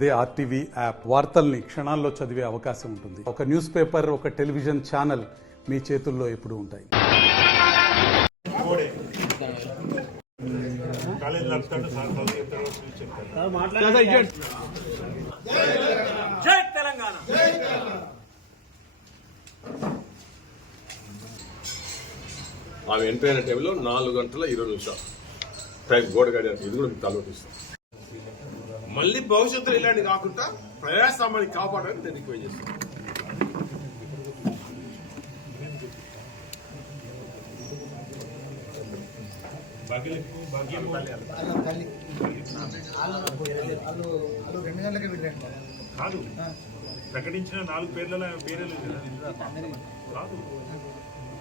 అదే RTV app వార్తల్ని క్షణాల్లో చదివే అవకాశం ఉంటుంది. ఒక న్యూస్ పేపర్, ఒక టెలివిజన్ ఛానల్ మీ చేతుల్లో ఎప్పుడూ ఉంటాయి. జై తెలంగాణ. ఆమె ఎంటర్ అయిన టైంలో 4 గంటల 20 నిమిషాలు టైం గోడ గడియారు. ఇది కూడా మీకు తలొట్టిస్తాం. మళ్ళీ భవిష్యత్తులో ఇలాంటి కాకుండా ప్రజాస్వామ్యాన్ని కాపాడడానికి నేను రిక్వెస్ట్ చేస్తాను. కాదు, ప్రకటించిన 4 పేర్ల పేరే కాదు,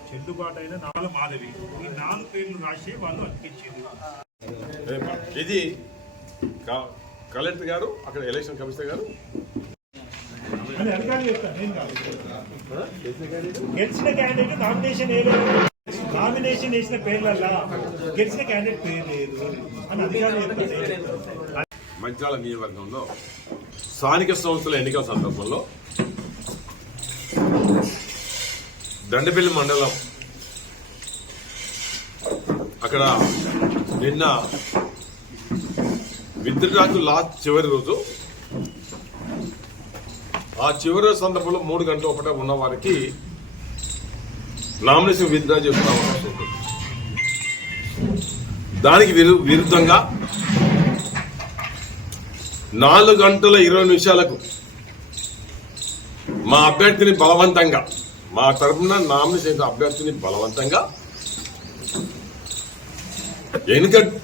చెల్లుబాటు అయిన 4 మాధవి, ఈ 4 పేర్లు రాసి వాళ్ళు అతికించారు. ఇది కలెక్టర్ గారు, అక్కడ ఎలక్షన్ కమిషనర్ గారు గెలిచిన క్యాండిడేట్ నామినేషన్ వేసిన పేర్లల్లా గెలిచిన క్యాండిడేట్ పేరు లేదు అని అధికారులు చెప్తారు. మంచిర్యాల నియోజకవర్గంలో స్థానిక సంస్థల ఎన్నికల సందర్భంలో దండపల్లి మండలం అక్కడ నిన్న విత్డ్రాకు లాస్ట్ చివరి రోజు, ఆ చివరి రోజు సందర్భంలో 3 గంటల ఒకట ఉన్న వారికి నామినేషన్ విత్డ్రా చేసుకునే అవకాశం ఉంటుంది. దానికి విరుద్ధంగా 4 గంటల 20 నిమిషాలకు మా అభ్యర్థిని బలవంతంగా, మా తరఫున నామినేషన్ అభ్యర్థిని బలవంతంగా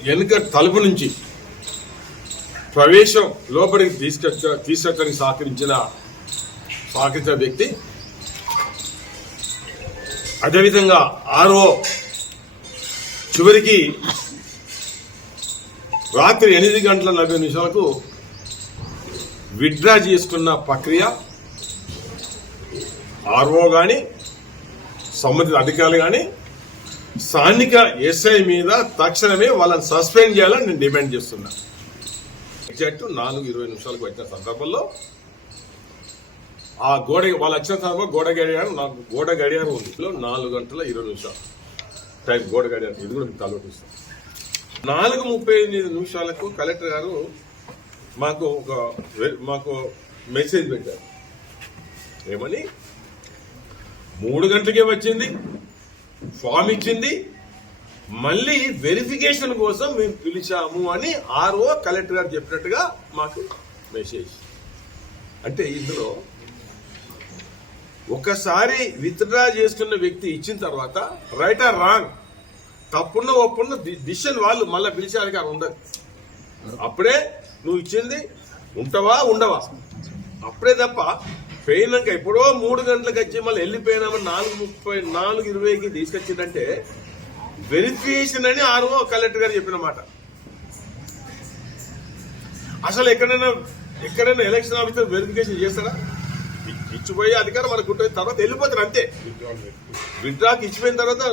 వెనుక తలుపు నుంచి ప్రవేశం లోపలికి తీసుకొచ్చడానికి సహకరించిన వ్యక్తి, అదేవిధంగా ఆర్ఓ చివరికి రాత్రి 8 గంటల 40 నిమిషాలకు విత్డ్రా చేసుకున్న ప్రక్రియ ఆర్ఓ కానీ సంబంధిత అధికారులు కానీ స్థానిక ఎస్ఐ మీద తక్షణమే వాళ్ళని సస్పెండ్ చేయాలని నేను డిమాండ్ చేస్తున్నా. ఎగ్జాక్ట్ 4:20 నిమిషాలకు వచ్చిన సందర్భంలో ఆ వాళ్ళు వచ్చిన సందర్భంలో గోడ గడియారం ఉంది. 4 గంటల 20 నిమిషాలు టైం గోడ గడియారం. ఇది కూడా మీకు తలొట్టిస్తాం. 4:35 నిమిషాలకు కలెక్టర్ గారు మాకు మెసేజ్ పెట్టారు. ఏమని? 3 గంటలకే వచ్చింది, ఫామ్ ఇచ్చింది, మళ్ళీ వెరిఫికేషన్ కోసం మేము పిలిచాము అని ఆర్ఓ కలెక్టర్ గారు చెప్పినట్టుగా మాకు మెసేజ్. అంటే ఇందులో ఒకసారి విత్డ్రా చేసుకున్న వ్యక్తి ఇచ్చిన తర్వాత రైట్ ఆర్ రాంగ్, తప్పున్న ఒప్పున్న డిసిషన్ వాళ్ళు మళ్ళీ పిలిచే అధికారం ఉండదు. అప్పుడే నువ్వు ఇచ్చింది ఉంటావా ఉండవా, అప్పుడే తప్ప పోయినాక ఎప్పుడో 3 గంటలకు వచ్చి మళ్ళీ వెళ్ళిపోయినామని 4:30 4:20కి తీసుకొచ్చిందంటే వెరిఫికేషన్ అని ఆర్ఓ కలెక్టర్ గారు చెప్పిన మాట. అసలు ఎక్కడైనా ఎలక్షన్ ఆఫీసర్ వెరిఫికేషన్ చేస్తారా? ఇచ్చిపోయే అధికారం మనకు ఉంటుంది, తర్వాత వెళ్ళిపోతారు అంతే. విత్డ్రాకి ఇచ్చిపోయిన తర్వాత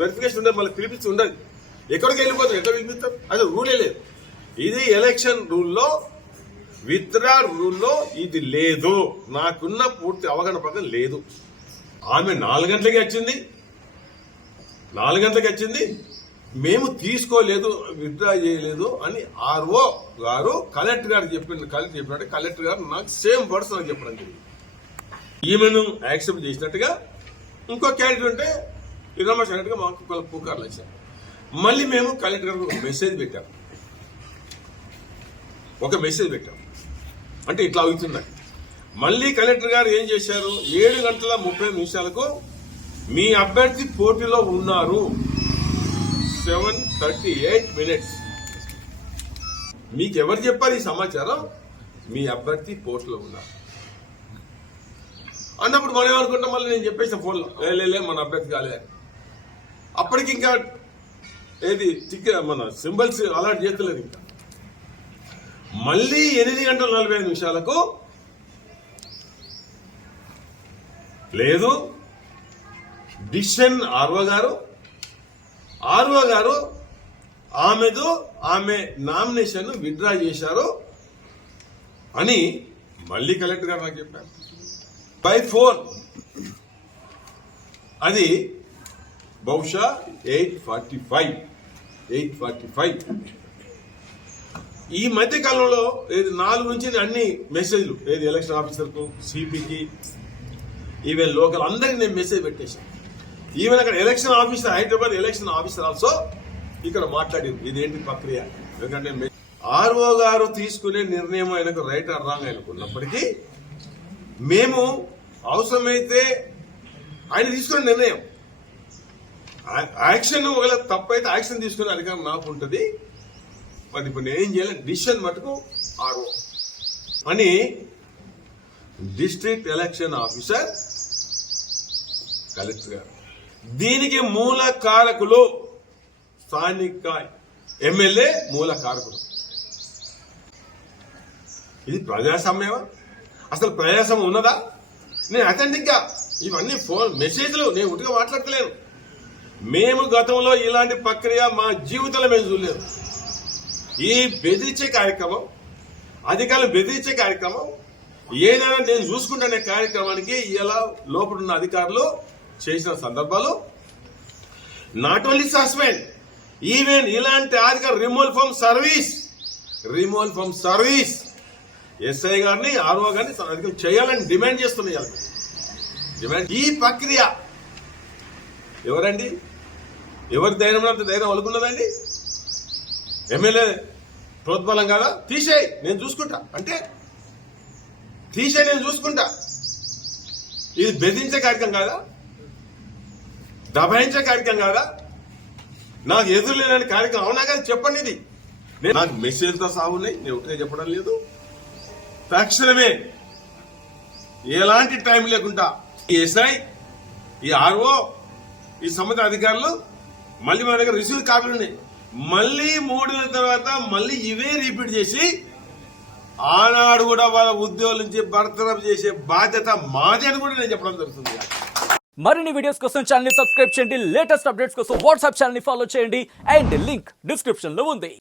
వెరిఫికేషన్ ఉండదు, మళ్ళీ పిలిపించి ఉండదు. ఎక్కడికి వెళ్ళిపోతారు, ఎక్కడ పిలిపిస్తారు? అది రూలే లేదు. ఇది ఎలక్షన్ రూల్లో, విత్డ్రా రూల్లో ఇది లేదు. నాకున్న పూర్తి అవగాహన ప్రకారం లేదు. ఆమె 4 గంటలకి వచ్చింది, 4 గంటలకి వచ్చింది, మేము తీసుకోలేదు, విత్డ్రా చేయలేదు అని ఆర్ఓ గారు కలెక్టర్ గారు చెప్పినట్టు కలెక్టర్ గారు నాకు సేమ్ వర్డ్స్ నాకు చెప్పడం జరిగింది. ఈమెను యాక్సెప్ట్ చేసినట్టుగా ఇంకో క్యాండిడేట్ ఉంటే విరామర్శ అన్నట్టుగా మాకు పుకార్లు వచ్చాయి. మళ్ళీ మేము కలెక్టర్ గారికి ఒక మెసేజ్ పెట్టాం. అంటే ఇట్లా అవుతుందని. మళ్ళీ కలెక్టర్ గారు ఏం చేశారు? 7 గంటల 30 నిమిషాలకు మీ అభ్యర్థి పోటీలో ఉన్నారు, 7:38. మీకు ఎవరు చెప్పారు ఈ సమాచారం? మీ అభ్యర్థి పోటీలో ఉన్నారు అన్నప్పుడు మనం ఏమనుకుంటాం? మళ్ళీ నేను చెప్పేసిన ఫోన్లో లే మన అభ్యర్థి కాలేదు. అప్పటికి ఇంకా ఏది మన సింబల్స్ అలాట్ చేస్తలేదు. ఇంకా మళ్ళీ 8 గంటల 45 నిమిషాలకు లేదు డిసిషన్ ఆర్ఓ గారు ఆమె నామినేషన్ విత్డ్రా చేశారు, అని మళ్ళీ కలెక్టర్ గారు నాకు చెప్పారు. బై ఫోన్ అది బహుశా 8:45 ఈ మధ్య కాలంలో 4 నుంచి అన్ని మెసేజ్లు ఎలక్షన్ ఆఫీసర్కు, సిపికి, ఈవెన్ లోకల్ అందరికి నేను మెసేజ్ పెట్టేశాను. ఈవెన్ అక్కడ election officer, Hyderabad election officer also ఇక్కడ మాట్లాడింది ఇదేంటి ప్రక్రియ. ఎందుకంటే ఆర్ఓ గారు తీసుకునే నిర్ణయం ఆయనకు రైట్ ఆర్ రాంగ్ అనుకున్నప్పటికీ మేము అవసరమైతే ఆయన తీసుకునే నిర్ణయం యాక్షన్, ఒకవేళ తప్పైతే యాక్షన్ తీసుకునే అధికారం నాకు ఉంటుంది. మరి ఇప్పుడు నేనేం చేయాలి, డిసిషన్ మటుకు ఆర్ఓ అని డిస్ట్రిక్ట్ ఎలక్షన్ ఆఫీసర్ కలెక్టర్ గారు. దీనికి మూల కారకులు స్థానిక ఎమ్మెల్యే మూల కారకులు. ఇది ప్రజాస్వామ్యమా? అసలు ప్రజాస్వామ్యం ఉన్నదా? నేను అథెంటిక్ గా ఇవన్నీ ఫోన్ మెసేజ్లు నేను ఉట్టిగా మాట్లాడతలేను. మేము గతంలో ఇలాంటి ప్రక్రియ మా జీవితంలో మేము చూడలేదు. ఈ బెదిరించే కార్యక్రమం, అధికారులు బెదిరించే కార్యక్రమం, ఏదైనా నేను చూసుకుంటానే కార్యక్రమానికి ఇలా లోపడున్న అధికారులు చేసిన సందర్భాలు నాట్ ఓన్లీ సస్పెండ్, ఈవెన్ ఇలాంటి అధికారులు రిమూవల్ ఫ్రమ్ సర్వీస్ ఎస్ఐ గారిని, ఆర్ఓ గారిని అధికారులు చేయాలని డిమాండ్ చేస్తున్నాయి. ఈ ప్రక్రియ ఎవరండి? ఎవరి ధైర్యం అంత ధైర్యం అనుకున్నదండి? ఎమ్మెల్యే ప్రోద్బలం కాదా? తీసేయి నేను చూసుకుంటా అంటే తీసేయి నేను చూసుకుంటా. ఇది బెదిరించే కార్యక్రమం కాదా? దబాయించే కార్యక్రమం కాదా? నాకు ఎదురు లేని కార్యక్రమం అవునా కదా? చెప్పండి. ఇది నాకు మెసేజ్తో సాగున్నాయి, నేను ఒకటే చెప్పడం లేదు. తక్షణమే ఎలాంటి టైం లేకుండా ఈ ఎస్ఐ, ఈ ఆర్ఓ, ఈ సంబంధిత అధికారులు మళ్ళీ మన దగ్గర రిసీవ్ కాపీలు ఉన్నాయి. మళ్ళీ 3 నెలల తర్వాత మళ్ళీ ఇవే రిపీట్ చేసి ఆనాడు కూడా వాళ్ళ ఉద్యోగుల నుంచి బర్తరఫ్ చేసే బాధ్యత మాది అని కూడా నేను చెప్పడం జరుగుతుంది. మరిన్ని వీడియోస్ కోసం ఛానల్ ని సబ్స్క్రైబ్ చేయండి. లేటెస్ట్ అప్డేట్స్ కోసం వాట్సాప్ ఛానల్ ని ఫాలో చేయండి. అండ్ లింక్ డిస్క్రిప్షన్ లో ఉంది.